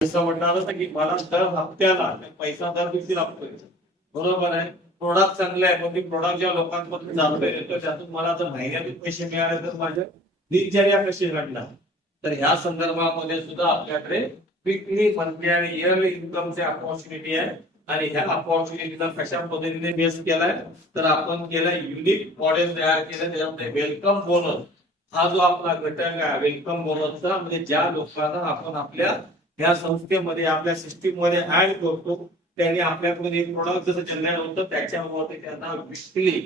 असं म्हणणार होतं की मला दर हप्त्याला पैसा दर दिवशी लागतोय. बरोबर आहे, प्रोडक्ट चांगले आहे, पण ती प्रोडक्ट ज्या लोकांपर्यंत जातोय तर त्यातून मला जर महिन्यातून पैसे मिळाले तर माझ्या दिनचर्या कशी घडणार. तर ह्या संदर्भामध्ये सुद्धा आपल्याकडे वीकली, मंथली आणि इयरली इन्कमचे अपॉर्च्युनिटी आहे. आणि ह्या अपॉर्च्युनिटीला कशा पद्धतीने बेस केलाय तर आपण केलं युनिक मॉडेल तयार केलं, त्याच्यामध्ये वेलकम बोनस हा जो आपला घटक आहे वेलकम बोनसचा, म्हणजे ज्या लोकांना आपण आपल्या या संस्थेमध्ये आपल्या सिस्टीम मध्ये ऍड करतो त्यांनी आपल्याकडून एक प्रोडक्ट जसं जनरेट होतं त्याच्यामध्ये त्यांना विकली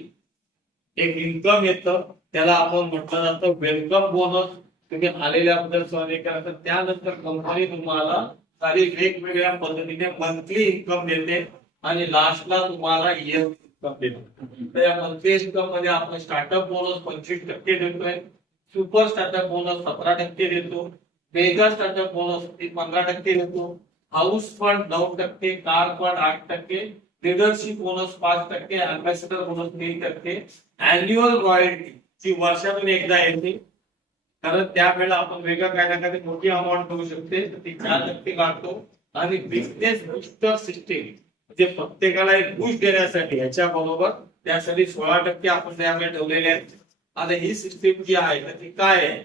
एक इन्कम येतं, त्याला आपण म्हटलं जातं वेलकम बोनस. तुम्ही आलेल्याबद्दल स्वागत करा. तर त्यानंतर कंपनी तुम्हाला काही वेगवेगळ्या पद्धतीने मंथली इन्कम देते आणि लास्टला तुम्हाला इयरली इन्कम देते. तर या मंथली इन्कम मध्ये आपण स्टार्टअप बोनस 25% देतोय, सुपर स्टार्टअप बोनस 17% देतो, मेगा स्टार्टअप बोनस 15% देतो, house fund 9%, car fund 8%, leadership bonus 5%, ambassador bonus 3%, annual royalty जी वर्षातून एकदा येते, कारण त्यावेळेला आपण वेगळं काय ना काही मोठी अमाऊंट करू शकते तर ती 4% काढतो. आणि बिझनेस बूस्टर सिस्टीम म्हणजे प्रत्येकाला एक बूस्ट देण्यासाठी ह्याच्या बरोबर त्यासाठी 16% आपण त्यामध्ये ठेवलेले आहेत. आता ही सिस्टीम जी आहे तर ती काय आहे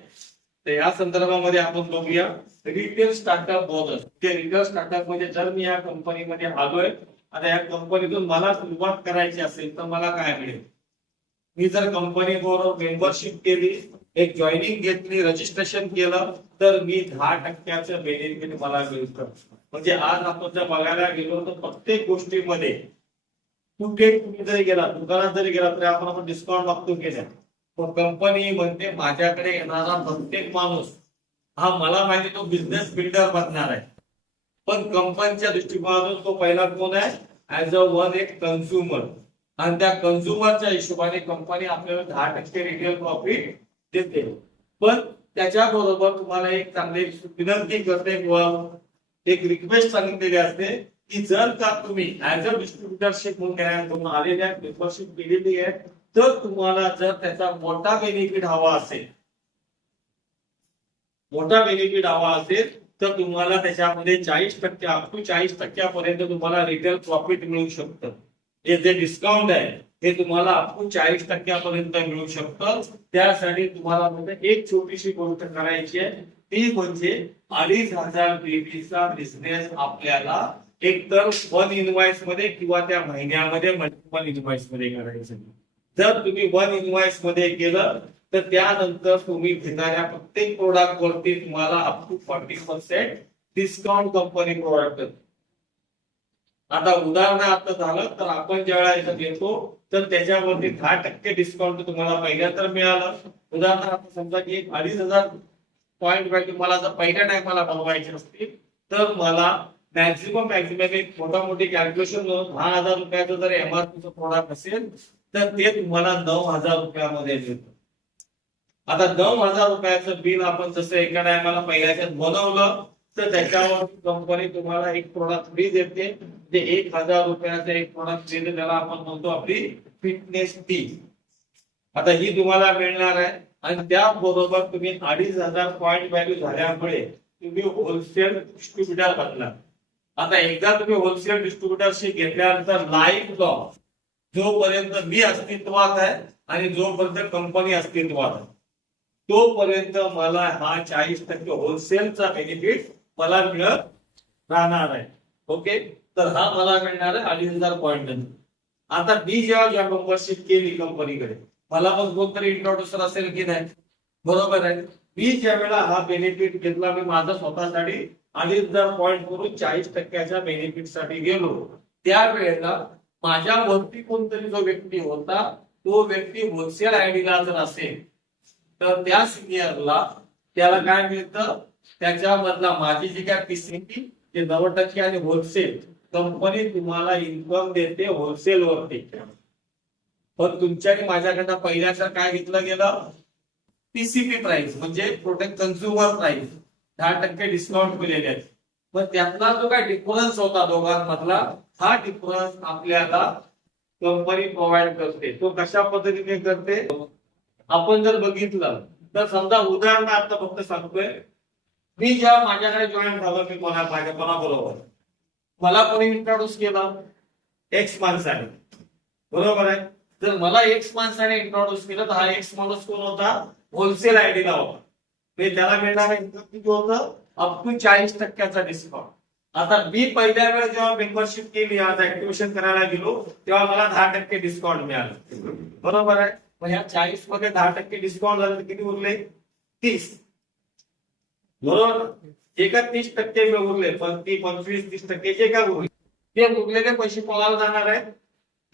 तर या संदर्भामध्ये आपण बघूया. रिटेल स्टार्टअप बोनस, ते रिटेल स्टार्टअप म्हणजे जर मी या कंपनीमध्ये आलोय, आता या कंपनीतून मला सुरुवात करायची असेल तर मला काय मिळेल. मी जर कंपनी बरोबर मेंबरशिप केली, एक जॉईनिंग घेतली, रजिस्ट्रेशन केलं तर मी 10% बेनिफिट मला मिळतं. म्हणजे आज आपण जर बघायला गेलो तर प्रत्येक गोष्टीमध्ये कुठे तुम्ही जरी गेला, दुकानात जरी गेला तरी आपण डिस्काउंट मागतो केल्या. पण कंपनी म्हणते माझ्याकडे येणारा प्रत्येक माणूस हा मला माहिती तो बिझनेस बिल्डर बनणार आहे, पण कंपनीच्या दृष्टिकोनातून तो पहिला कोण आहे ऍज अ वन एक कन्झ्युमर. आणि त्या कन्झ्युमरच्या हिशोबाने कंपनी आपल्याला 10% रिटेल प्रॉफिट देते. पण त्याच्याबरोबर तुम्हाला एक चांगली विनंती करते किंवा एक रिक्वेस्ट सांगितलेली असते की जर का तुम्ही ऍज अ डिस्ट्रीब्युटरशिप म्हणून आलेल्या मेंबरशिप केलेली आहे तर तुम्हाला जर त्याचा मोठा बेनिफिट हवा असेल, तर तुम्हाला त्याच्यामध्ये 40% अप टू 40% तुम्हाला रिटेल प्रॉफिट मिळू शकतं. हे जे डिस्काउंट आहे हे तुम्हाला अप टू 40% मिळू शकतं. त्यासाठी तुम्हाला म्हणजे एक छोटीशी गोष्ट करायची आहे, ती म्हणजे 2,500 बेबीचा बिझनेस आपल्याला एकतर वन इनवॉइस मध्ये किंवा त्या महिन्यामध्ये मल्टिपल इनवॉइस मध्ये करायचं. जर तुम्ही वन इनवॉइस मध्ये केलं तर त्यानंतर तुम्ही घेणाऱ्या प्रत्येक प्रोडक्ट वरती तुम्हाला up to 40% discount company provide करते. आता उदाहरणार्थ झालं तर आपण ज्यावेळेला घेतो तर त्याच्यावरती 10% डिस्काउंट तुम्हाला पहिल्या तर मिळालं. उदाहरणार्थ समजा की 2,500 पॉईंट व्हॅल्यू मला जर पहिल्या टायमाला बनवायची असतील तर मला मॅक्झिमम एक मोठी कॅल्क्युलेशन 10,000 रुपयाचं जर एमआरपीचं प्रोडक्ट असेल तर ते तुम्हाला 9,000 रुपयामध्ये मिळतं. आता 9,000 रुपयाचं बिल आपण जसं एका टायमाला पहिल्याच्यात बनवलं तर त्याच्यावर कंपनी तुम्हाला एक प्रोडक्ट फ्री देते. जे 1,000 रुपयाचं एक प्रोडक्ट देते त्याला आपण म्हणतो आपली फिटनेस टी. आता ही तुम्हाला मिळणार आहे आणि त्याबरोबर तुम्ही 2,500 पॉईंट व्हॅल्यू झाल्यामुळे तुम्ही होलसेल डिस्ट्रीब्युटर बनला. आता एकदा तुम्ही होलसेल डिस्ट्रीब्युटरशी घेतल्यानंतर लाईफ लॉंग जोपर्यंत मी अस्तित्वात आहे आणि जोपर्यंत कंपनी अस्तित्वात आहे तोपर्यंत मला हा 40% होलसेलचा बेनिफिट मला मिळत राहणार आहे. ओके, तर हा मला मिळणार आहे 2,500 पॉईंट. आता मी जेव्हा मेंबरशिप केली कंपनीकडे, मला पण कोणतरी इंट्रोड्युसर असेल की नाही, बरोबर आहे. मी ज्या वेळेला हा बेनिफिट घेतला, मी माझा स्वतःसाठी 2,500 पॉईंट करून 40%च्या बेनिफिट साठी गेलो. त्यावेळेला माझ्या वरती कोणतरी जो व्यक्ती होता तो व्यक्ती होलसेल आयडीला जर असेल तर त्या सिनियरला त्याला काय मिळतं, त्याच्यामधला माझी जी काय पीसीटी ते 90% आणि होलसेल कंपनी तुम्हाला इन्कम देते होलसेल वरती. पण तुमच्या माझ्याकडनं पहिल्याचं काय घेतलं गेलं, पीसीपी प्राइस म्हणजे प्रोडक्ट कन्झ्युमर प्राइस 10% डिस्काउंट केलेले आहेत. पण त्यातला जो काय डिफरन्स होता दोघांमधला, हा डिफरन्स आपल्याला कंपनी प्रोव्हाइड करते. तो कशा पद्धतीने करते आपण जर बघितलं तर समजा उदाहरणार्थ फक्त सांगतोय, मी जेव्हा माझ्याकडे जॉईन झालो, मी माझ्या कोणाबरोबर मला कोणी इंट्रोड्यूस केलं? एक्स माणसाने, बरोबर आहे. जर मला एक्स माणसाने इंट्रोड्यूस केलं तर हा एक्स माणूस कोण होता? होलसेल आयडीला होता. त्याला मिळणारा इन्कम किती होतं? Up to 40% discount. आता मी पहिल्या वेळेस जेव्हा मेंबरशिप केली, आज ऍक्टिव्हेशन करायला गेलो, तेव्हा मला 10% डिस्काउंट मिळालं, बरोबर आहे. मग ह्या 40 मध्ये 10% डिस्काउंट झालं तर किती उरले? 30, बरोबर. जे का 30% उरले, पण ती 25-30% जे का उरले, ते उरलेले पैसे कोणाला जाणार आहे?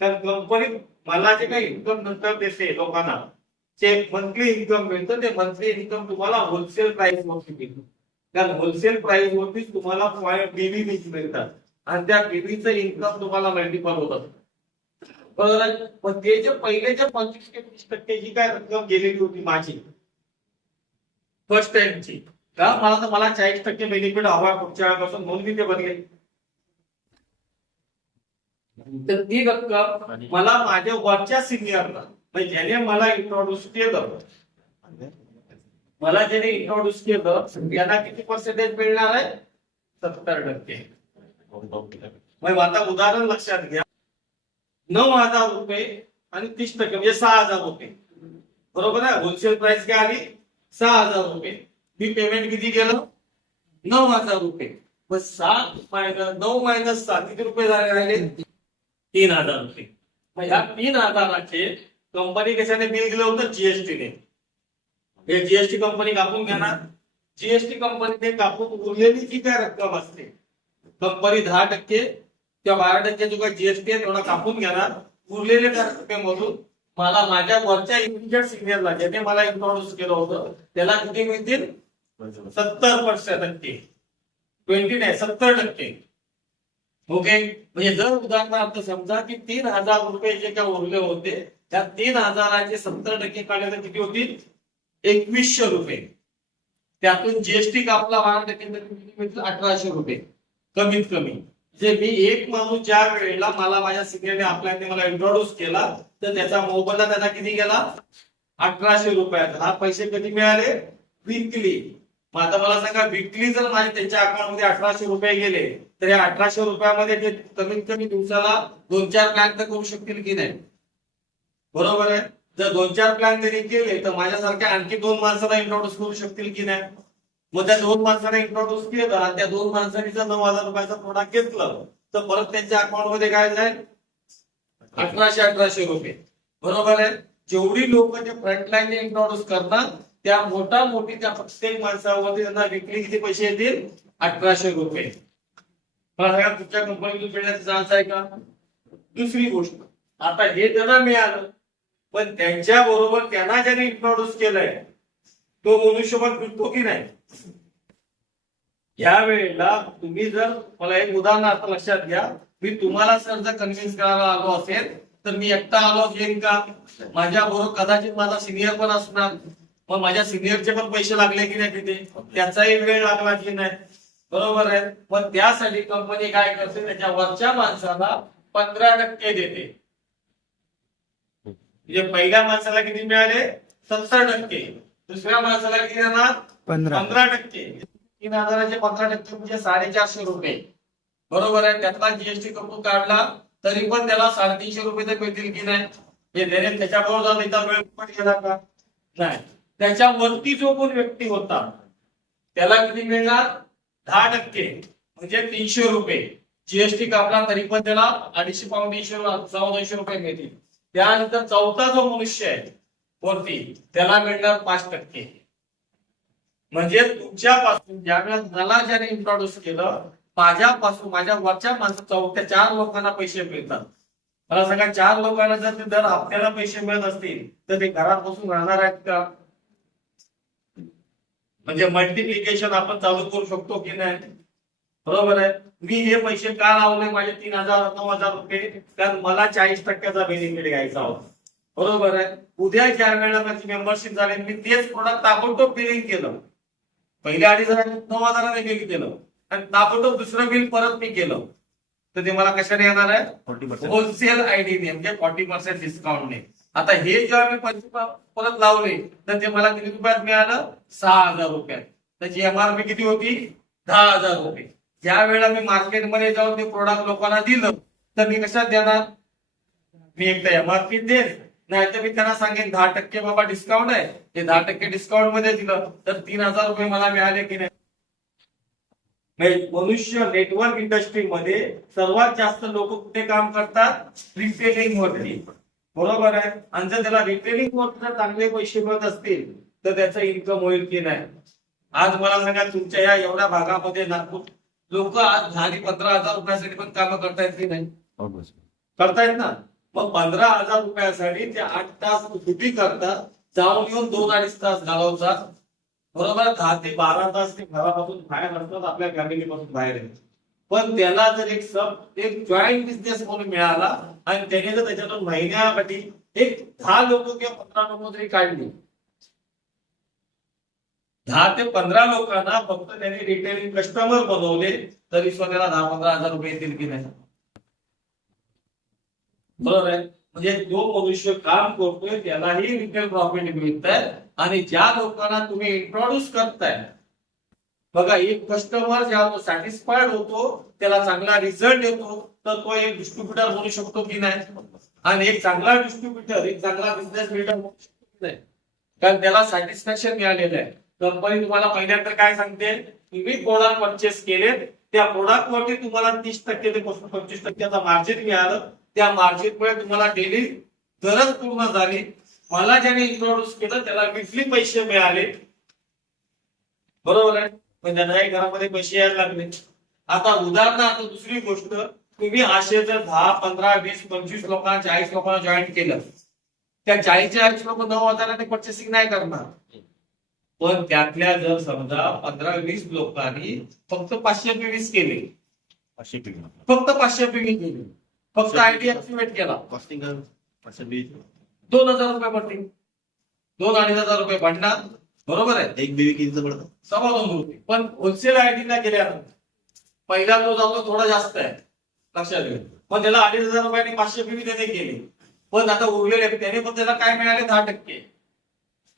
तर कंपनी मला जे काही इन्कम नंतर देते लोकांना, जे मंथली इन्कम मिळतं, ते मंथली इन्कम तुम्हाला होलसेल प्राइस वरती मिळतं. कारण होलसेल प्राइस वरती तुम्हाला बीबी मिळतात आणि त्या बीबीचं इन्कम तुम्हाला मल्टिपल होतं, बरोबर. पण ते जे पहिले जे 25-30% जी काय रक्कम गेलेली होती माझी फर्स्ट टाइमची, का मला 40% बेनिफिट हवा पुढच्या वेळापासून, म्हणून मी ते बदले. तर ती रक्कम मला माझ्या वरच्या सिनियरला, म्हणजे ज्याने मला इंट्रोड्यूस केलं, त्यांना किती पर्सेंटेज मिळणार आहे? 70%. मग आता उदाहरण लक्षात घ्या, 9,000 रुपये आणि 30% म्हणजे 6,000 रुपये, बरोबर आहे. होलसेल प्राइस काय आली? 6,000 रुपये. मी पेमेंट किती केलं? 9,000 रुपये. मग 9 मायनस 7 किती रुपये राहिले? 3,000 रुपये. मग ह्या 3,000चे कंपनी कशाने बिल दिलं होतं? जीएसटीने. हे जीएसटी कंपनी कापून घेणार. जीएसटी कंपनीने कापून उरलेली जी काय रक्कम असते, कंपनी 10% किंवा 12% जो काय जीएसटी आहे तेवढा कापून घेणार. उरलेल्या त्या रक्कमेमधून मला माझ्या वरच्या इमिजिएट सिनियरला, ज्याने मला इंट्रोड्यूस केलं होतं, त्याला किती मिळतील? 70%. 20 नाही, 70%. ओके. म्हणजे जर उदाहरणार्थ समजा की 3,000 रुपये जे काय उरले होते, त्या 3,000चे 70% काढले तर किती होतील? 2,100 रुपये. त्यातून जीएसटी कापला 12%, 1,800 रुपये कमीत कमी. जे मी एक माणूस ज्या वेळेला मला माझ्या सिनियरने आपल्याने मला इंट्रोड्यूस केला, तर त्याचा मोबदला त्याला किती गेला? 1,800 रुपयाचा. हा पैसे कधी मिळाले? वीकली. मग आता मला सांगा, वीकली जर माझे त्यांच्या अकाउंट मध्ये 1,800 रुपये गेले, तर या 1,800 रुपयामध्ये ते कमीत कमी दिवसाला 2-4 प्लॅन तर करू शकतील की नाही? बरोबर आहे. जर 2-4 प्लॅन त्यांनी केले तर माझ्यासारख्या आणखी 2 माणसाला इंट्रोड्यूस करू शकतील की नाही? मग त्या 2 माणसाला इंट्रोड्यूस केलं आणि त्या 2 माणसांनी जर 9,000 रुपयाचा प्रोडक्ट घेतलं, तर परत त्यांच्या अकाउंट मध्ये काय जाईल? 1,800 रुपये, बरोबर आहे. जेवढी लोक जे फ्रंटलाईनने इंट्रोड्यूस करतात, त्या मोठी त्या प्रत्येक माणसावरती त्यांना विकली किती पैसे येतील? 1,800 रुपये. तुमच्या कंपनीतून मिळण्याचा चान्स आहे का? दुसरी गोष्ट, आता हे त्यांना मिळालं, पण त्यांच्या बरोबर त्यांना ज्याने इंट्रोड्यूस केलंय तो मनुष्यबळ फिरतो की नाही? या वेळेला तुम्ही जर, मला एक उदाहरणार्थ लक्षात घ्या, मी तुम्हाला सर जर कन्व्हिन्स करायला आलो असेल तर मी एकटा आलो येईन का? माझ्या बरोबर कदाचित माझा सिनियर पण असणार. मग माझ्या सिनियरचे पण पैसे लागले की नाही तिथे? त्याचाही वेळ लागला की नाही? बरोबर आहे. मग त्यासाठी कंपनी काय करते? त्याच्या वरच्या माणसाला 15% देते. म्हणजे पहिल्या माणसाला किती मिळाले? 70%. दुसऱ्या माणसाला किती देणार? 15%. 3,000चे 15% म्हणजे 450 रुपये, बरोबर आहे. त्यातला जीएसटी कपून काढला तरी पण त्याला 350 रुपये तर मिळतील की नाही? हे त्याच्याबरोबर जाऊन इथं वेळ पण गेला का? नाही. त्याच्यावरती जो कोण व्यक्ती होता त्याला किती मिळणार? 10%, म्हणजे 300 रुपये. जीएसटी कापला तरी पण त्याला 250 पाऊंड 200 रुपये मिळतील. त्यानंतर चौथा जो मनुष्य आहे वरती, त्याला मिळणार 5%. म्हणजे तुमच्यापासून ज्यावेळेस मला ज्याने इंट्रोड्यूस केलं, माझ्यापासून माझ्या वरच्या माणसं चौथ्या 4 लोकांना पैसे मिळतात. मला सांगा, 4 लोकांना जर ते दर हप्त्याला पैसे मिळत असतील तर ते घरात बसून राहणार आहेत का? म्हणजे मल्टिप्लिकेशन आपण चालू करू शकतो की नाही? बरोबर आहे. मी हे पैसे का लावले माझे 3,000 9,000 रुपये? कारण मला 40%चा बेनिफिट घ्यायचा होता, बरोबर आहे. उद्या ज्या वेळेला माझी मेंबरशिप झाली, मी तेच प्रोडक्ट ताबडतोब बिलिंग केलं. पहिल्या 9,000ने बिल केलं आणि ताबडतोब दुसरं बिल परत मी केलं, तर ते मला कशाने येणार आहे? होलसेल आयडीने, म्हणजे 40% डिस्काउंटने. आता हे जेव्हा मी पैसे परत लावले तर ते मला किती रुपयात मिळालं? 6,000 रुपयात. त्याची एमआरपी किती होती? 10,000 रुपये. ज्या वेळेला मी मार्केटमध्ये जाऊन ते प्रोडक्ट लोकांना दिलं तर मी कशात देणार? मी एकदा एमआरपी देईल, नाही तर मी त्यांना सांगेन 10% बाबा डिस्काउंट आहे, ते 10% डिस्काउंट मध्ये दिलं तर 3,000 रुपये मला मिळाले की नाही? मनुष्य नेटवर्क इंडस्ट्रीमध्ये सर्वात जास्त लोक कुठे काम करतात? रिटेलिंग वरती, बरोबर आहे. आणि जर त्याला रिटेलिंग वर जर चांगले पैसे मिळत असतील तर त्याचं इन्कम होईल की नाही? आज मला सांगा, तुमच्या या एवढ्या भागामध्ये नागपूर लोक आज 10-15,000 रुपयासाठी पण कामं करतायत की नाही? करतायत ना. मग 15,000 रुपयासाठी ते 8 तास ड्युटी करतात, जाऊन येऊन 2-2.5 तास घालवतात, बरोबर. 10 ते 12 तास ते घरापासून बाहेर असतात, आपल्या फॅमिलीपासून बाहेर येतात. पण त्याला जर एक जॉईंट बिझनेस म्हणून मिळाला आणि त्याने जर त्याच्यातून महिन्यासाठी एक 10 लोक किंवा 15 लोक जरी काढली, 10 ते 15 लोकांना फक्त त्यांनी रिटेलिंग कस्टमर बनवले तरी स्वतःला 10-15,000 रुपये येतील की नाही? बरोबर आहे. म्हणजे जो मनुष्य काम करतोय त्यालाही रिटेल प्रॉफिट मिळत आहे. आणि ज्या लोकांना तुम्ही इंट्रोड्यूस करताय, बघा, एक कस्टमर जेव्हा सॅटिस्फाईड होतो, त्याला चांगला रिझल्ट येतो, तर तो एक डिस्ट्रीब्युटर बनू शकतो की नाही? आणि एक चांगला डिस्ट्रीब्युटर, एक चांगला बिझनेस बिल्डर बनू शकतो की नाही? कारण त्याला सॅटिस्फॅक्शन मिळालेलं आहे. कंपनी तुम्हाला पहिल्यांदा काय सांगते? तुम्ही प्रोडक्ट परचेस केले, त्या प्रोडक्ट वरती तुम्हाला 30% ते 25% मार्जिन मिळालं. त्या मार्जिनमुळे तुम्हाला डेली गरज पूर्ण झाली. मला ज्याने इंट्रोड्यूस केलं त्याला वीकली पैसे मिळाले, बरोबर आहे. पण त्यांना घरामध्ये पैसे यायला लागले. आता उदाहरणार्थ दुसरी गोष्ट, तुम्ही असे जर 10, 15, 20, 25 लोकांना, 40 लोकांना जॉईन केलं, त्या 40 लोक 9,000 परचेसिंग नाही करणार. पण त्यातल्या जर समजा 15-20 लोकांनी फक्त 500 PVs केले, 500 PV, फक्त 500 PV केले, फक्त आयटी एस्टिमेट केला, कॉस्टिंग 2,000 रुपये पडतील, 2-2,500 रुपये पडणार, बरोबर आहे. एक बीवी कितीचं पडतं? 2.25 रुपये. पण होलसेल आयटीला गेल्यानंतर पहिला तो जातो थोडा जास्त आहे, लक्षात घ्या. पण त्याला 2,500 रुपयांनी 500 PV त्याने केले. पण आता उरलेले त्याने पण त्याला काय मिळाले? 10%.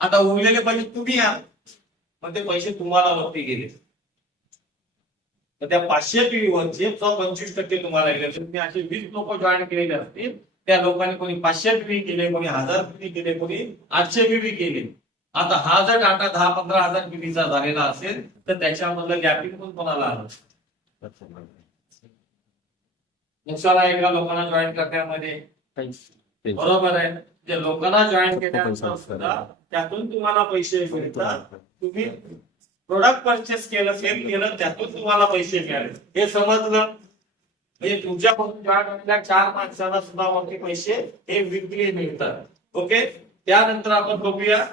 आता उरलेले पैसे तुम्ही या, पण ते पैसे तुम्हाला वरती गेले. तर त्या 500 PV वरचे 25% तुम्हाला गेले. तुम्ही असे 20 लोक जॉईन केलेले असतील, त्या लोकांनी कोणी 500 PV केले, कोणी 1000 PV केले, कोणी 800 PV केले. आता हा जर डाटा 10-15,000 PVचा झालेला असेल तर त्याच्यामधलं गॅपिंग पण कोणाला आलं? नुकसान आहे का लोकांना जॉईन करण्यामध्ये? बरोबर आहे. जे लोकांना जॉईन केल्यानंतर सुद्धा त्यातून तुम्हाला पैसे मिळतात. तुम्ही प्रोडक्ट परचेस केलं, सेल केलं, त्यातून तुम्हाला पैसे मिळाले, हे समजलं. म्हणजे तुमच्यापासून जॉईन झालेल्या 4 माणसांना सुद्धा मोठे पैसे हे विकली मिळतात. ओके. त्यानंतर आपण बघूया,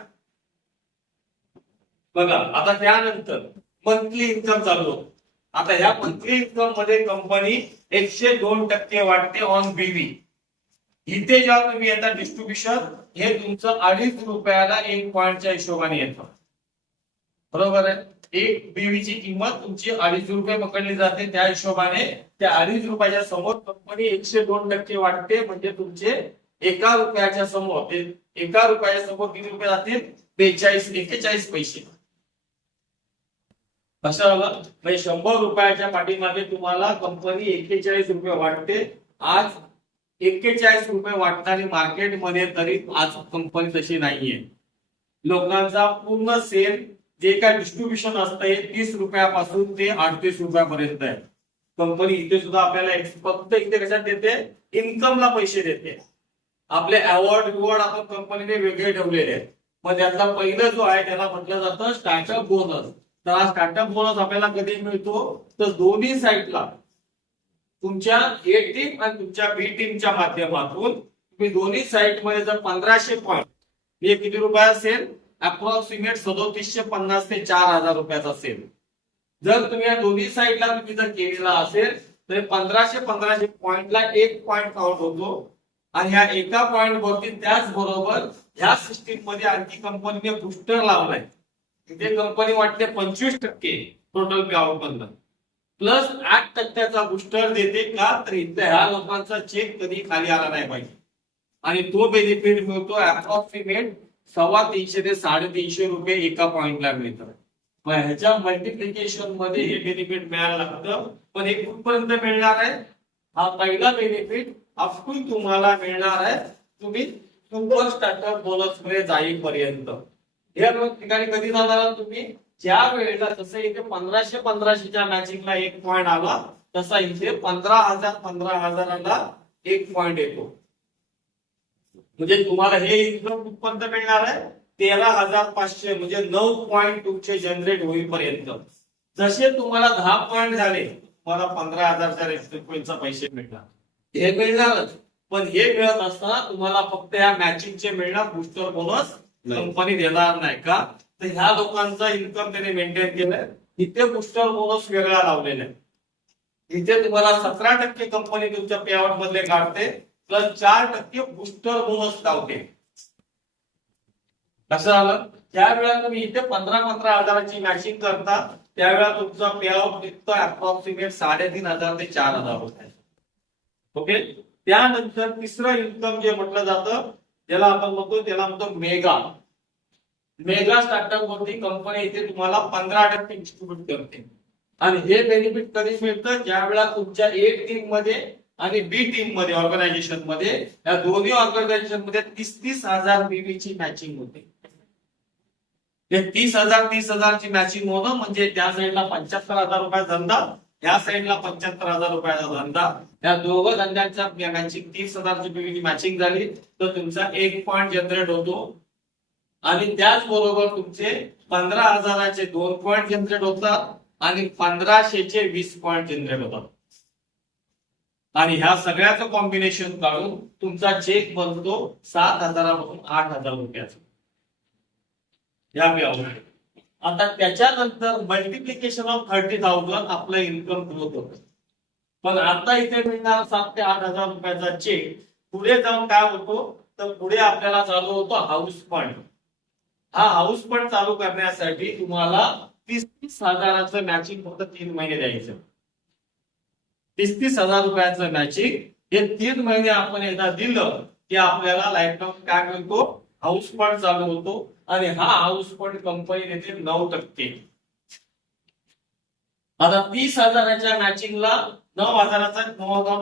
बघा, आता त्यानंतर मंथली इन्कम चालू होतो. आता ह्या मंथली इन्कम मध्ये कंपनी 102% वाटते ऑन बीवी. इथे जेव्हा तुम्ही येता डिस्ट्रीब्युशन, हे तुमचं 2.5 रुपयाला 1 पॉइंटच्या हिशोबाने येतं, बरोबर आहे. एक बीवीची किंमत तुमची 2.5 रुपये पकडली जाते. त्या हिशोबाने त्या 2.5 रुपयाच्या समोर कंपनी 102% वाटते. म्हणजे तुमचे 1 रुपयाच्या समोर, 1 रुपयाच्या समोर किती रुपये जातील? 41 पैसे. कसं आलं? म्हणजे 100 रुपयाच्या पाठीमागे तुम्हाला कंपनी 41 रुपये वाटते. आज 41 रुपये वाटणारी मार्केटमध्ये तरी आज कंपनी तशी नाहीये. लोकांचा पूर्ण सेल जे काय डिस्ट्रीब्युशन असतंय 30 रुपयापासून ते 38 रुपयापर्यंत आहे. कंपनी इथे सुद्धा आपल्याला फक्त इथे कशात देते? इन्कमला पैसे देते. आपले अवॉर्ड रिवॉर्ड आपण कंपनीने वेगळे ठेवलेले आहेत. मग त्यातला पहिलं जो आहे त्याला म्हटलं जातं स्टार्टअप बोनस. तर हा स्टार्टअप बोनस आपल्याला कधी मिळतो? तर दोन्ही साईडला तुमच्या ए टीम आणि तुमच्या बी टीमच्या माध्यमातून तुम्ही दोन्ही साईड मध्ये जर 1500 पॉईंट, हे किती रुपये असेल? अप्रॉक्सिमेट 3750 ते 4000 रुपयाचा असेल. जर तुम्ही या दोन्ही साईडला तुम्ही जर केलेला असेल तर 1500 पॉईंटला 1 पॉईंट काउंट होतो. आणि ह्या एका पॉईंट वरती त्याचबरोबर ह्या सिस्टीम मध्ये आणखी कंपनीने बुस्टर लावलाय. तिथे कंपनी वाटते 25% टोटल पे आउट मधनं प्लस 8%चा बुस्टर देते. का? तर इथल्या ह्या लोकांचा चेक कधी खाली आला नाही पाहिजे. आणि तो बेनिफिट मिळतो अप्रॉक्सिमेट 350 ते 350 रुपये एका पॉइंटला मिळतात. मग ह्याच्या मल्टिप्लिकेशन मध्ये हे बेनिफिट मिळायला लागतं. पण हे कुठपर्यंत मिळणार आहे? हा पहिला बेनिफिट आपण तुम्हाला मिळणार आहे तुम्ही सुपर स्टार्टअप बोनस मध्ये जाईपर्यंत. या ठिकाणी कधी जाणार आहात तुम्ही? ज्या वेळेला जसं इथे 1500-1500च्या मॅचिंगला 1 पॉईंट आला तसा इथे 15,000-15,000ला 1 पॉईंट येतो. म्हणजे तुम्हाला हे इन्कम कुठपर्यंत मिळणार आहे? 13,500 म्हणजे 9 पॉईंट तुमचे जनरेट होईपर्यंत. जसे तुम्हाला 10 पॉईंट झाले तुम्हाला 15,000च्या रेसिपीचा पैसे मिळणार. हे मिळणारच, पण हे मिळत असताना तुम्हाला फक्त या मॅचिंगचे मिळणार, बूस्टर बोनस कंपनी देणार नाही. का? तर ह्या लोकांचा इन्कम त्याने मेंटेन केलंय. इथे बूस्टर बोनस वेगळा लावलेला आहे. इथे तुम्हाला 17% कंपनी तुमच्या पे आउट मधले काढते प्लस 4% बूस्टर बोनस लावते. कसं आलं? ज्या वेळेला तुम्ही इथे 15,000ची मॅचिंग करता त्यावेळेला तुमचा पे आउट निघतो अप्रॉक्सिमेट 3,500 ते 4,000 रुपये. ओके. त्यानंतर तिसरं इन्कम जे म्हटलं जातं ज्याला आपण म्हणतो त्याला म्हणतो मेगा स्टार्टअप वरती कंपनी इथे तुम्हाला 15% डिस्ट्रीब्यूट करते. आणि हे बेनिफिट कधी मिळतं? ज्या वेळेला तुमच्या ए टीम मध्ये आणि बी टीम मध्ये ऑर्गनायझेशन मध्ये या दोन्ही ऑर्गनायझेशन मध्ये 30,000 पीव्ही ची मॅचिंग होते. 30,000 ची मॅचिंग होणं म्हणजे त्या साईडला 75,000 रुपयाचा धंदा, या साईडला 75,000 रुपयाचा धंदा. या दोघं धंद्यांच्या मॅचिंग 30,000 ची पीव्ही मॅचिंग झाली तर तुमचा 1 पॉईंट जनरेट होतो. आणि त्याचबरोबर तुमचे 15,000चे 2 पॉईंट जनरेट होतात आणि 1500चे 20 पॉईंट जनरेट होतात. आणि ह्या सगळ्याचं कॉम्बिनेशन काढून तुमचा चेक बनतो 7,000 पासून 8,000 रुपयाचा. या पेआउट. आता त्याच्यानंतर मल्टिप्लिकेशन ऑफ 30,000 आपलं इन्कम ग्रोथ होतं. पण आता इथे मिळणार 7,000 ते 8,000 रुपयाचा चेक. पुढे जाऊन काय होतो? तर पुढे आपल्याला चालू होतो हाऊस फंड. हा हाऊस फंड चालू करण्यासाठी तुम्हाला 30,000चं मॅचिंग फक्त 3 महिने द्यायचं. 30,000 रुपयाचं मॅचिंग हे 3 महिने आपण एकदा दिलं की आपल्याला लाईफ टाइम काय मिळतो? हाऊस फंड चालू होतो. आणि हा हाऊस फंड कंपनी देते 9%. आता 30,000च्या मॅचिंगला 9,000चा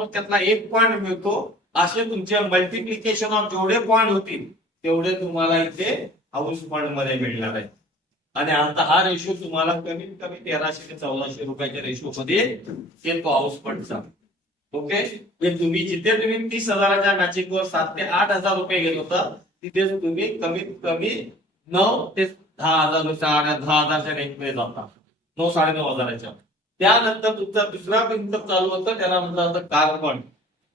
त्यातला 1 पॉईंट मिळतो. असे तुमचे मल्टिप्लिकेशन ऑफ जेवढे पॉईंट होतील तेवढे तुम्हाला इथे हाऊस फंड मध्ये मिळणार आहे. आणि आता हा रेशो तुम्हाला कमीत कमी 1,300 ते 1,400 रुपयाच्या रेशो मध्ये येतो हाऊस फंडचा. ओके. तुम्ही जिथे तुम्ही 30,000च्या मॅचिंगवर 7,000 ते 8,000 रुपये घेत होता तिथे तुम्ही कमीत कमी 9,000 ते 10,000च्या रेंजमध्ये जाता. 9,500-9,000च्या. त्यानंतर तुमचा दुसरा इन्कम चालू होतं त्याला म्हटलं जातं कार फंड.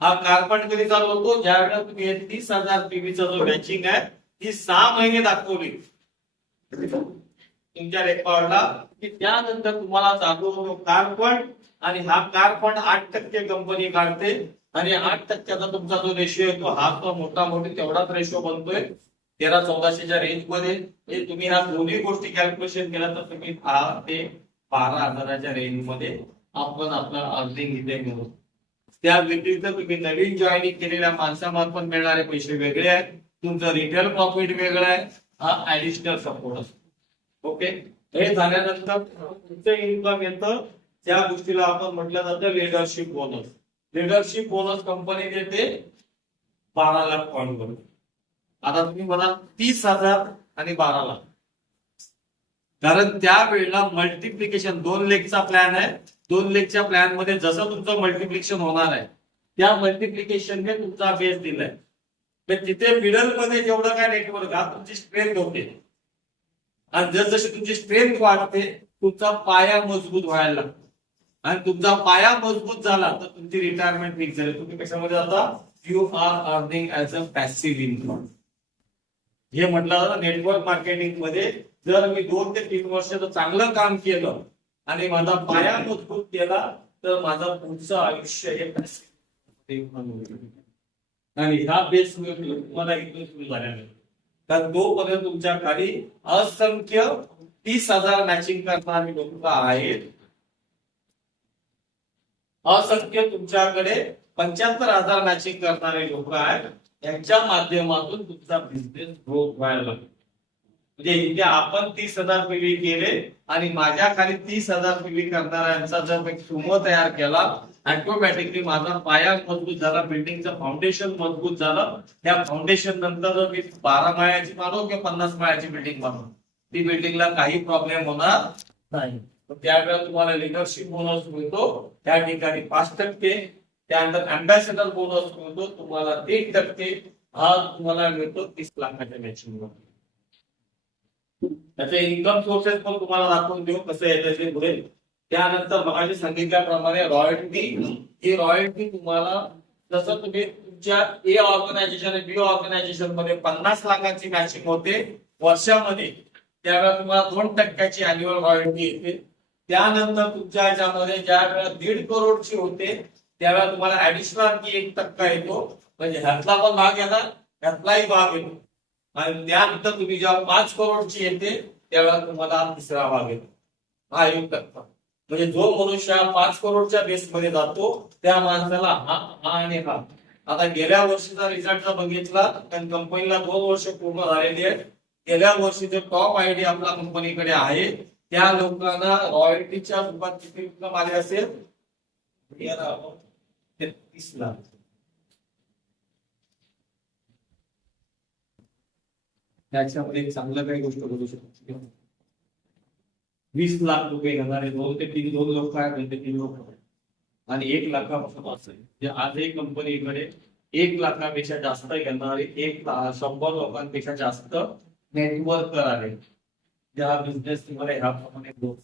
हा कार फंड कधी चालू होतो? ज्या वेळेला तुम्ही 30,000 पीव्हीचा जो मॅचिंग आहे ही 6 महिने दाखवली तुमच्या रेकॉर्डला की त्यानंतर तुम्हाला चालू होतो कार फंड. आणि हा कार फंड 8% कंपनी काढते. आणि 8%चा तुमचा जो रेशो येतो हा तो मोठा मोठी तेवढाच रेशो बनतोय 1300-1400च्या रेंज मध्ये. तुम्ही ह्या दोन्ही गोष्टी कॅल्क्युलेशन केल्या तर तुम्ही 10,000 ते 12,000च्या रेंज मध्ये आपण आपला अर्निंग इथे मिळवतो. त्या व्यतिरिक्त तुम्ही नवीन जॉईनिंग केलेल्या माणसामार्फत मिळणारे पैसे वेगळे आहेत. तुमचं रिटेल प्रॉफिट वेगळं आहे. हा ऍडिशनल सपोर्ट असतो. ओके. हे झाल्यानंतर तुमचं इन्कम येतं त्या गोष्टीला आपण म्हटलं जातं leadership bonus. Leadership bonus company देते 12 लाख पॉईंट वर. आता तुम्ही म्हणाल 30,000 आणि 12 लाख. कारण त्यावेळेला मल्टिप्लिकेशन 2 लेखचा प्लॅन आहे. 2 लेखच्या प्लॅन मध्ये जसं तुमचं मल्टिप्लिकेशन होणार आहे त्या मल्टिप्लिकेशनने तुमचा बेस दिलाय. तिथे मिडल मध्ये जेवढं काय नेटवर्क हा तुमची स्ट्रेंथ होते. आणि जसजशी तुमची स्ट्रेंथ वाढते तुमचा पाया मजबूत व्हायला लागतो. आणि तुमचा पाया मजबूत झाला तर तुमची रिटायरमेंट फिक्स झाली. तुम्ही कशामध्ये जाता? You are earning as a passive income. हे म्हटलं जातं नेटवर्क मार्केटिंग मध्ये जर मी 2 ते 3 वर्ष चांगलं काम केलं आणि माझा पाया मजबूत केला तर माझं पुढचं आयुष्य हे आणि ह्या बेस तुम्हाला इकडे सुरू झालेला आहे. तर तोपर्यंत तुमच्या खाली असंख्य 30,000 मॅचिंग करणारी लोक आहेत. असंख्य तुमच्याकडे 75,000 मॅचिंग करणारे लोक आहेत. यांच्या माध्यमातून तुमचा बिझनेस ग्रो व्हायला लागतो. म्हणजे इथे आपण 30,000 पीव्ही केले आणि माझ्या खाली 30,000 पीव्ही करणाऱ्यांचा जर मी समूह तयार केला, ऑटोमॅटिकली माझा पाया मजबूत झाला, बिल्डिंगचं फाउंडेशन मजबूत झालं. त्या फाउंडेशन नंतर जर मी 12 माळ्याची मारू किंवा 50 माळ्याची बिल्डिंग मारू, ती बिल्डिंगला काही प्रॉब्लेम होणार नाही. त्यावेळेला तुम्हाला लिडरशिप बोनस मिळतो, त्या ठिकाणी 5%, त्यानंतर अँबॅसेडर बोनस मिळतो तुम्हाला 3%, हा तुम्हाला मिळतो 30 लाखाच्या मॅचिंग वर. त्याचे इन्कम सोर्सेस पण तुम्हाला दाखवून देऊ कसं येतं ते पुढे. त्यानंतर मगाशी सांगितल्याप्रमाणे रॉयल्टी, ही रॉयल्टी तुम्हाला जसं तुम्ही तुमच्या ए ऑर्गनायझेशन आणि बी ऑर्गनायझेशन मध्ये 50 लाखाची मॅचिंग होते वर्षामध्ये, त्यावेळेला तुम्हाला 2% अॅन्युअल रॉयल्टी येते. त्यानंतर तुमच्या ह्याच्यामध्ये ज्या वेळेला 1.5 करोडची होते त्यावेळेला तुम्हाला ऍडिशनल आणखी 1% येतो, म्हणजे ह्यातला पण भाग येणार, ह्यातलाही भाग येतो. आणि त्यानंतर तुम्ही जेव्हा 5 करोडची येते त्यावेळेला तुम्हाला तिसरा भाग येतो, हा 1%. म्हणजे जो मनुष्य 5 करोडच्या बेसमध्ये जातो त्या माणसाला हा आणि हा. आता गेल्या वर्षीचा रिझल्ट जर बघितला तर कंपनीला 2 वर्ष पूर्ण झालेली आहेत. गेल्या वर्षीचे टॉप आयडी आपल्या कंपनीकडे आहे, त्या लोकांना रॉयल्टीच्या रूपात किती रक्कम आली असेल, 33 लाख. त्याच्यामध्ये एक चांगलं काही गोष्ट करू शकतो. 20 लाख रुपये घेणारे 2 लोक काय, 2 ते 3 लोक आणि 1 लाखापासून असं म्हणजे आजही कंपनीकडे 1 लाखापेक्षा जास्त घेणारे 100 लोकांपेक्षा जास्त नेटवर्क आहे ज्या बिझनेस मध्ये ह्या प्रमाणे ग्रोथ.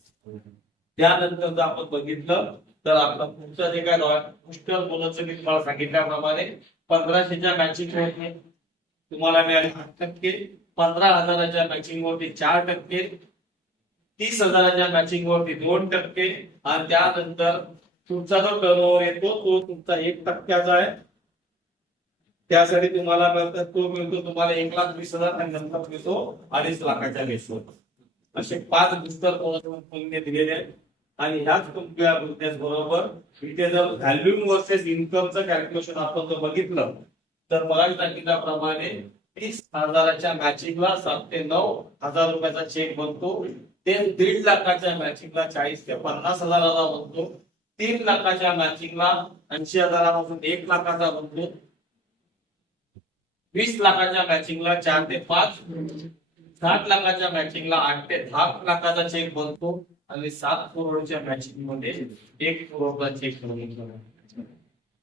त्यानंतर जर आपण बघितलं तर आपला पुढचं जे काय पुष्कर बोनसचं मी तुम्हाला सांगितल्याप्रमाणे 1500च्या मॅचिंग वरती तुम्हाला मिळाले 8%, 15,000च्या मॅचिंग वरती 4%, 30,000च्या मॅचिंग वरती 2%, आणि त्यानंतर तुमचा जो टर्नओव्हर येतो तो तुमचा 1%चा आहे. त्यासाठी तुम्हाला तो मिळतो तुम्हाला 1,20,000 आणि नंतर मिळतो 2.5 लाखाच्या बेसवर. असे 5 बुस्टर कंपनीने दिलेले आहेत. आणि ह्याच बिझनेस बरोबर इथे जर व्हॅल्यूम वर्सेस इन्कमचं कॅल्क्युलेशन आपण जर बघितलं तर मला सांगितल्याप्रमाणे 30,000च्या मॅचिंगला 7 ते 9,000 रुपयाचा चेक बनतो. ते 1.5 लाखाच्या मॅचिंगला 40 ते 50,000 बनतो. 3 लाखाच्या मॅचिंगला 80,000पासून 1 लाखाचा बनतो. 20 लाखाच्या मॅचिंगला 4 ते 5, 60 लाखाच्या मॅचिंगला 8 ते 10 लाखाचा चेक बनतो. आणि 7 करोडच्या मॅचिंग मध्ये 1 करोडचा चेक बनतो.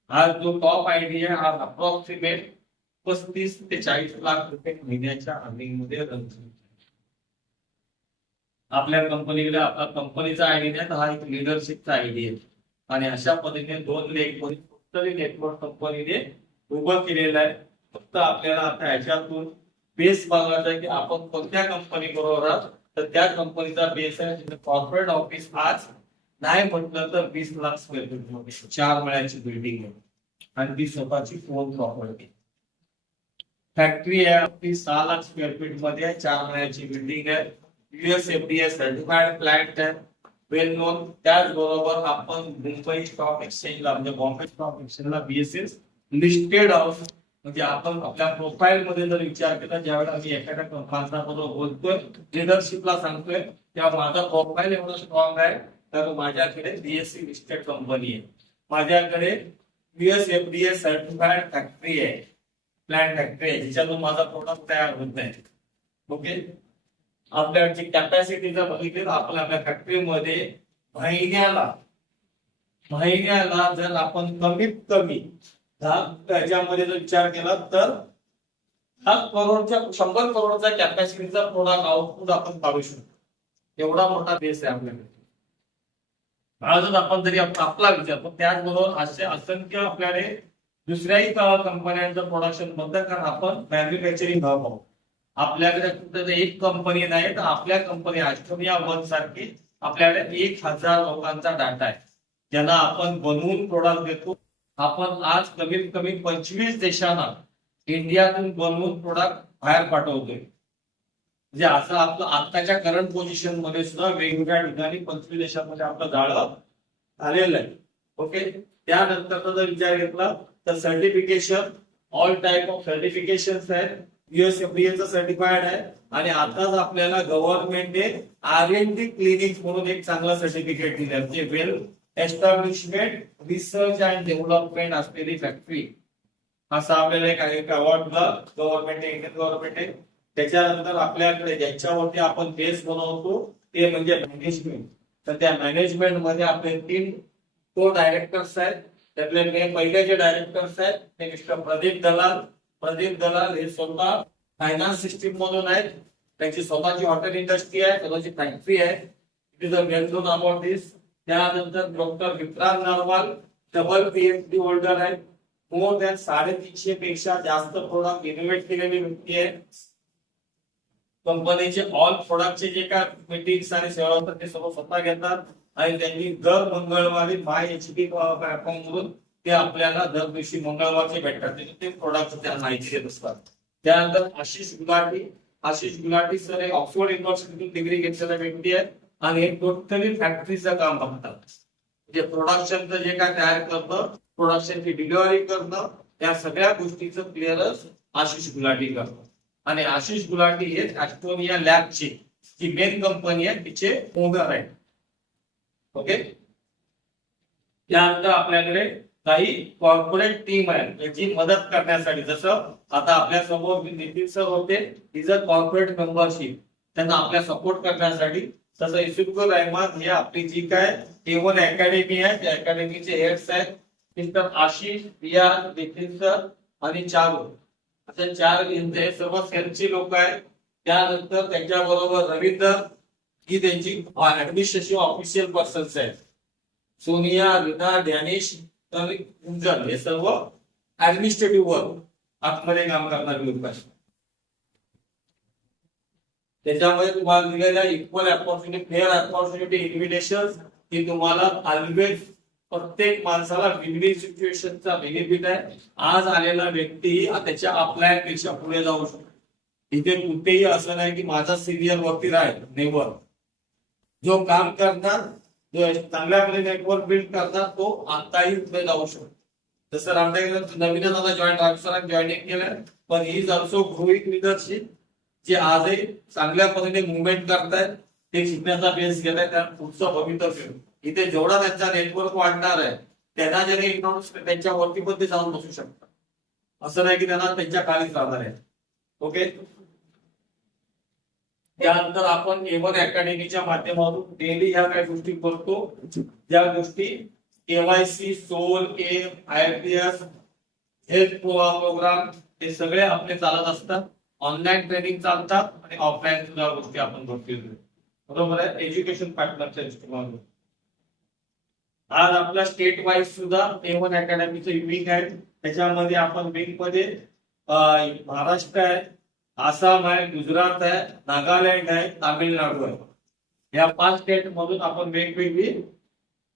हा जो टॉप आयडी आहे हा अप्रॉक्सिमेट 35 ते 40 लाख रुपये महिन्याच्या अर्निंग मध्ये रन करतो. आपल्या कंपनीकडे आपला कंपनीचा आयडी नाही तर हा एक लिडरशिपचा आयडी आहे. आणि अशा पद्धतीने 2 नेटवर्क कंपनीने उभं केलेलं आहे. फक्त आपल्याला आता ह्याच्यातून बेस बघायचा आहे की आपण कोणत्या कंपनी बरोबर आहात. तर त्या कंपनीचा बेस आहे जिथे कॉर्पोरेट ऑफिस आज नाही म्हटलं तर 20 लाख स्क्वेअर फीट मध्ये 4 मळ्याची बिल्डिंग आहे आणि ती स्वतःची ओन प्रॉपर्टी. फॅक्टरी आहे आपली 6 लाख स्क्वेअर फीट मध्ये 4 मळ्याची बिल्डिंग आहे. US FDA सर्टिफाईड प्लांट आहे, वेल नोन. त्याचबरोबर आपण मुंबई स्टॉक एक्सचेंजला म्हणजे बॉम्बे स्टॉक एक्सचेंजला BSS लिस्टेड आहोत. म्हणजे आपण आपल्या प्रोफाईल मध्ये जर विचार केला ज्यावेळेला आम्ही एखाद्या माणसाबरोबर बोलतोय लिडरशिपला सांगतोय तेव्हा माझा प्रोफाईल एवढा स्ट्रॉंग आहे तर माझ्याकडे BSE लिस्टेड कंपनी आहे, माझ्याकडे US FDA सर्टिफाईड फॅक्टरी आहे, प्लांट फॅक्टरी आहे जिच्यातून माझा प्रोडक्ट तयार होत आहे. ओके, आपल्याची कॅपॅसिटी जर बघितली तर आपण आपल्या फॅक्टरीमध्ये महिन्याला जर आपण कमीत कमी त्याच्यामध्ये जर विचार केला तर 100 करोडचा कॅपॅसिटीचा प्रोडक्ट आउटपुट आपण काढू शकतो. एवढा मोठा बेस आहे आपल्याकडे. आजच आपण जरी आपला विचार पण त्याचबरोबर असे असंख्य आपल्याकडे दुसऱ्याही कंपन्यांचं प्रोडक्शन बद्दल, कारण आपण मॅन्युफॅक्चरिंग हब आहोत. आपल्याकडे फक्त एक कंपनी नाही तर आपल्या कंपनी अष्टमिया वन सारखी आपल्याकडे 1,000 लोकांचा डाटा आहे ज्यांना आपण बनवून प्रोडक्ट देतो. आपण आज कमीत कमी 25 देशांना इंडियातून बनवून प्रोडक्ट बाहेर पाठवतोय. म्हणजे असं आपलं आताच्या करंट पोझिशन मध्ये सुद्धा वेगवेगळ्या ठिकाणी 25 देशांमध्ये आपलं जाळं झालेलं आहे. ओके, त्यानंतर जर विचार घेतला तर certification, all type of certification आहेत. USFDA सर्टिफाईड आहे आणि आताच आपल्याला गव्हर्नमेंटने R&D क्लिनिक म्हणून एक चांगलं सर्टिफिकेट दिलं, जे वेल एस्टॅब्लिशमेंट रिसर्च अँड डेव्हलपमेंट असलेली फॅक्टरी, असा आपल्याला एक अवॉर्ड गव्हर्नमेंट इंडियन गव्हर्नमेंट. त्याच्यानंतर आपल्याकडे ज्याच्यावरती आपण बेस बनवतो ते म्हणजे मॅनेजमेंट. तर त्या मॅनेजमेंट मध्ये आपले 3 को डायरेक्टर्स आहेत. त्यातले पहिले जे डायरेक्टर्स आहेत ते मिस्टर प्रदीप दलाल. प्रदीप दलाल हे स्वतः फायनान्स सिस्टीम मधून आहेत. त्यांची स्वतःची हॉटेल इंडस्ट्री आहे, स्वतःची फॅक्टरी आहे. It is a well known about this. त्यानंतर doctor Vikrant Narwal double PhD holder आहे. मोर दॅन 350 पेक्षा जास्त प्रोडक्ट इनोव्हेट केलेली व्यक्ती आहे. कंपनीचे ऑल प्रोडक्टचे जे काय मीटिंग्स आणि सेवा होतात ते सर्व स्वतः घेतात आणि त्यांनी दर मंगळवारी MyHP प्लॅटफॉर्म वरून ते आपल्याला दर दिवशी मंगळवारचे भेटतात. ते प्रोडक्ट त्या माहिती देत असतात. त्यानंतर आशिष गुलाटी सर हे ऑक्सफोर्ड युनिव्हर्सिटीतून डिग्री घेतलेला व्यक्ती आहे आणि हे टोटली फॅक्टरीचं काम बघतात. म्हणजे प्रोडक्शनचं जे काय तयार करणं, प्रोडक्शनची डिलिव्हरी करणं, या सगळ्या गोष्टीचं क्लिअरन्स आशिष गुलाटी करतो. आणि आशिष गुलाटी हे ऍस्ट्रोनिया लॅबची जी मेन कंपनी आहे तिचे ओनर आहे. ओके. त्यानंतर आपल्याकडे काही कॉर्पोरेट टीम आहे याची मदत करण्यासाठी. जसं आता आपल्या समोर नितीन सर होते, इज अ कॉर्पोरेट मेंबरशिप, त्यांना आपल्या सपोर्ट करण्यासाठी. तसं इस्फुल रहमान हे आपली जी काय A1 अकॅडमी आहे त्या अकॅडमीचे हेड्स आहेत मिस्टर आशिष, रियाज, नितीन सर आणि चारू. अशा 4 हे सर्व सेलची लोक आहेत. त्यानंतर त्यांच्याबरोबर रवींद्र ही त्यांची ऍडमिनिस्ट्रेटिव्ह ऑफिशियल पर्सन्स आहेत. सोनिया, रीना, डॅनिश, गुंजन हे सर्व ऍडमिनिस्ट्रेटिव्ह वर्क आतमध्ये काम करणारे लोक आहेत. त्याच्यामध्ये तुम्हाला दिलेल्या equal opportunity, fair opportunity invitation ही तुम्हाला ऑलवेज प्रत्येक माणसाला विन-विन सिच्युएशनचा बेनिफिट आहे. आज आलेला व्यक्ती त्याच्या अप्लाय पेक्षा पुढे जाऊ शकतो. इथे कुठेही असं नाही की माझा सिनियर वरती राहील, नेव्हर. जो काम करणार, जो चांगल्या नेटवर्क बिल्ड करणार तो आताही पुढे जाऊ शकतो. जसं रामदेव नवीनच आता जॉईनिंग केलं, पण he is also growing leadership जे आजही चांगल्या पद्धतीने मुवमेंट करतायत, ते शिकण्याचा बेस घेत आहे. कारण पुढचं भवितव्य इथे जेवढा त्यांचा नेटवर्क वाढणार आहे त्यांना ज्याने इकॉनॉमिक्स त्यांच्या वरती पण ते जाऊन बसू शकतात. असं नाही की त्यांना त्यांच्या खालीच राहणार आहे. ओके. त्यानंतर आपण A1 अकॅडमीच्या माध्यमातून डेली ह्या काही गोष्टी करतो, ज्या गोष्टी KYC, सोल, IPS, हेल्थ प्रोग्राम हे सगळे आपले चालत असतात. ऑनलाईन ट्रेनिंग चालतात आणि ऑफलाईन सुद्धा गोष्टी आपण करतो. बरोबर आहे. एज्युकेशन पार्टनरच्या दृष्टिकोनातून आज आपला स्टेट वाईज सुद्धा A1 अकॅडमीचं विंग आहे. त्याच्यामध्ये आपण विंग मध्ये महाराष्ट्र आहे, आसाम आहे, गुजरात आहे, नागालँड आहे, तामिळनाडू आहे. या 5 स्टेट मधून आपण वेगवेगळी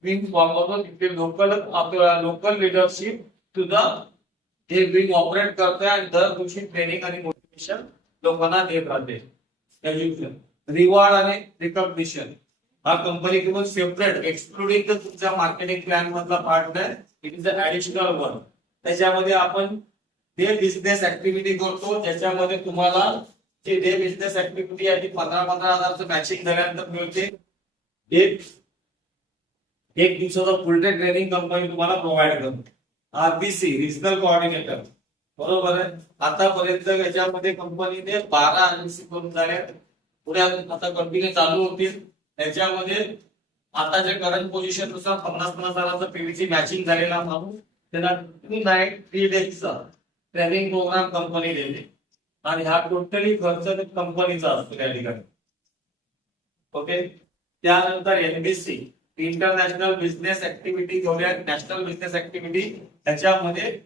विंग फॉर्म करतो. तिथे लोकल लिडरशिप सुद्धा हे विंग ऑपरेट करते आणि दर दिवशी ट्रेनिंग आणि मोटिवेशन लोकांना देत राहते. एज्युकेशन, रिवॉर्ड आणि रिकॉग्निशन हा कंपनीकडून सेपरेट एक्सक्लुडिंग तुमच्या मार्केटिंग प्लॅन मधला पार्ट आहे. It is a additional one. त्याच्यामध्ये आपण डे बिझनेस ऍक्टिव्हिटी करतो, ज्याच्यामध्ये तुम्हाला जे डे बिझनेस ऍक्टिव्हिटी आहे ती 15,000चं मॅचिंग झाल्यानंतर मिळते. एक दिवसाचा फुल डे ट्रेनिंग कंपनी तुम्हाला प्रोव्हाइड करते. RBC regional coordinator. बरोबर आहे. आतापर्यंत याच्यामध्ये कंपनीने 12 RBC करून झाले, पुढे आता कंटिन्यू चालू होतील. त्याच्यामध्ये आता जे करंट पोझिशन नुसार 50,000चं PVC मॅचिंग झालेला माणूस त्यांना 2 नाईट 3 डेजचा ट्रेनिंग प्रोग्राम कंपनी देते आणि हा टोटली खर्च कंपनीचा असतो त्या ठिकाणी. ओके. त्यानंतर NBC इंटरनॅशनल बिझनेस ऍक्टिव्हिटी घेऊया. नॅशनल बिझनेस ऍक्टिव्हिटी त्याच्यामध्ये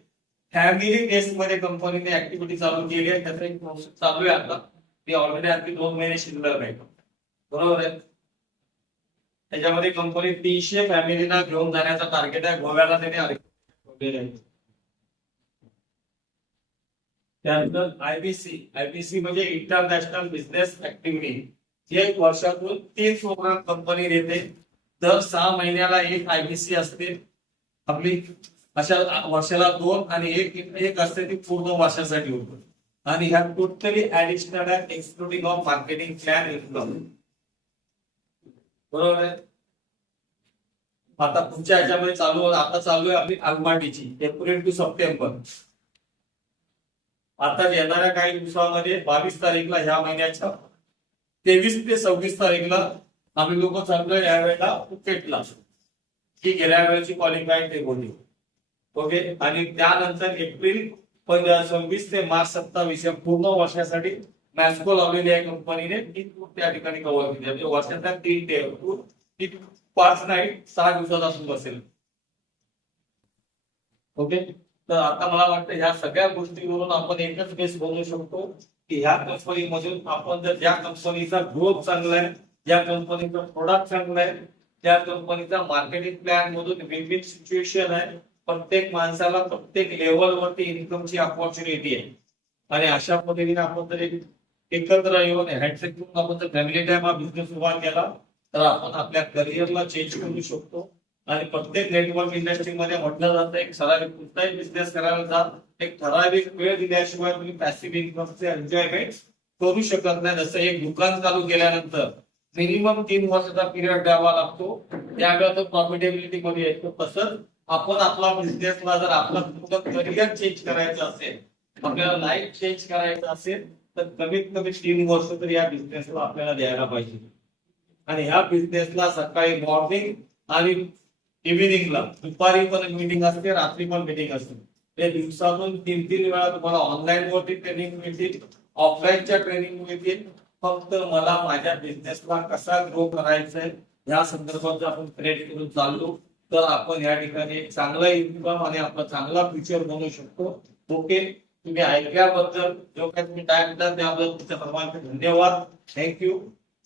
फॅमिली बेस मध्ये कंपनीने ऍक्टिव्हिटी चालू केली आहे. त्याचा एक प्रोसेस चालू आहे आता. ती ऑलरेडी आणखी 2 महिने शिल्लक आहे. बरोबर आहे. त्याच्यामध्ये कंपनी 300 फॅमिलीला घेऊन जाण्याचा टार्गेट आहे. गोव्याला त्याने. त्यानंतर IBC म्हणजे इंटरनॅशनल बिझनेस ऍक्टिव्हिटी, जे वर्षातून 3 प्रोग्राम कंपनी देते. दर 6 महिन्याला एक IBC असते आपली. अशा वर्षाला 2 आणि एक असते ती पूर्ण वर्षासाठी होते. आणि ह्या टोटली ऍडिशनल आहे excluding of marketing plan income. बरोबर आहे. आता पुढच्या ह्याच्यामध्ये आता चालू आहे आपली आलमाटीची एप्रिल टू सप्टेंबर. आता येणाऱ्या काही दिवसामध्ये 22 तारीखला ह्या महिन्याच्या 23 ते 26 तारीखला आम्ही लोक चाललोय यावेळेला फुकेटला, की गेल्या वेळेची क्वालिफाय ते होती. ओके. आणि त्यानंतर एप्रिल 26 ते मार्च 27 या पूर्ण वर्षासाठी मॅस्को लावलेली आहे कंपनीने, ती त्या ठिकाणी कव्हर केली. म्हणजे वर्षाचा 3 डे 5 नाईट 6 दिवसापासून बसेल. ओके. तर आता मला वाटतं ह्या सगळ्या गोष्टीवरून आपण एकच बेस बोलू शकतो की ह्या कंपनीमधून आपण जर ज्या कंपनीचा ग्रोथ चांगला आहे, ज्या कंपनीचा प्रोडक्ट चांगला आहे, त्या कंपनीचा मार्केटिंग प्लॅन मधून विन सिच्युएशन आहे, प्रत्येक माणसाला प्रत्येक लेवलवरती इन्कमची अपॉर्च्युनिटी आहे. आणि अशा पद्धतीने आपण जर एकत्र येऊन हँडशेक करून आपण जर फॅमिली टाइम हा बिझनेस सुरुवात केला तर आपण आपल्या करिअरला चेंज करू शकतो. आणि प्रत्येक नेटवर्क इंडस्ट्रीमध्ये म्हटलं जातं एक ठराविक कुठलाही बिझनेस करायला जा, एक ठराविक वेळ दिल्याशिवाय तुम्ही पॅसिव्ह इन्कमचे एन्जॉयमेंट करू शकत नाही. जसं एक दुकान चालू केल्यानंतर मिनिमम 3 वर्षाचा पिरियड द्यावा लागतो, त्यावेळेला तो प्रॉफिटेबिलिटी मध्ये येतो. तसंच आपण आपला बिझनेसला जर आपला करिअर चेंज करायचं असेल, आपल्याला लाईफ चेंज करायचं असेल तर कमीत कमी 3 वर्ष तरी या बिझनेसला आपल्याला द्यायला पाहिजे. आणि ह्या बिझनेसला सकाळी मॉर्निंग आणि इव्हिनिंगला दुपारी पण मीटिंग असते, रात्री पण मीटिंग असते. ते दिवसातून 3-3 वेळा तुम्हाला ऑनलाईन वरती ट्रेनिंग मिळतील, ऑफलाईनच्या ट्रेनिंग मिळतील. फक्त मला माझ्या बिझनेसला कसा ग्रो करायचा आहे या संदर्भात आपण ट्रेड करून चाललो तर आपण या ठिकाणी चांगला इन्कम आणि आपला चांगला फ्युचर बनवू शकतो. ओके. तुम्ही ऐकल्याबद्दल जो काही तुम्ही टाइम दिला त्याबद्दल तुमच्या सर्वांचे धन्यवाद. थँक्यू.